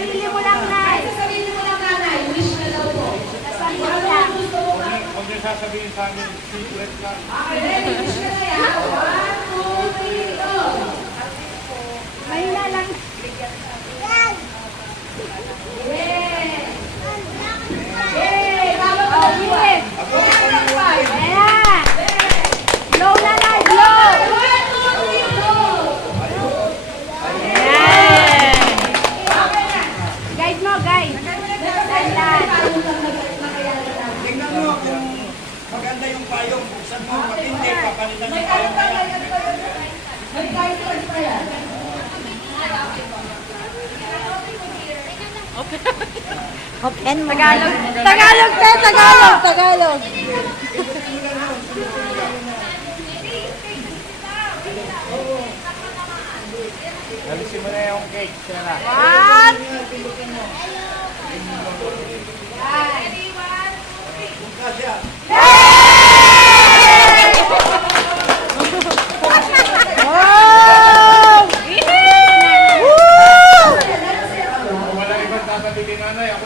sarili mo lang, Nay. Sa sarili mo lang, nanay. Wish na daw po. Huwag niyo sasabihin sa amin, secret lang. Okay, ready? Wish ka na yan. 1, 2, 3, go! Mahina lang. Yay! Yay! Tama ba? Oh, yes. Ayan. Blow na, Nay. 1, 2, Blow. 3, go! Ayan. Okay na. Guide mo, guide. Dahan. Tingnan mo kung maganda yung payong. Buksan mo, pag hindi, papalitan yung payong na yan. May kahit pa yan. Open mo. Tagalog. Tagalog, te. Tagalog. Tagalog. Alisin mo na yung cake. Siya na. One. Kasya. Wow! Kung wala ibang tatabi kay nanay, ako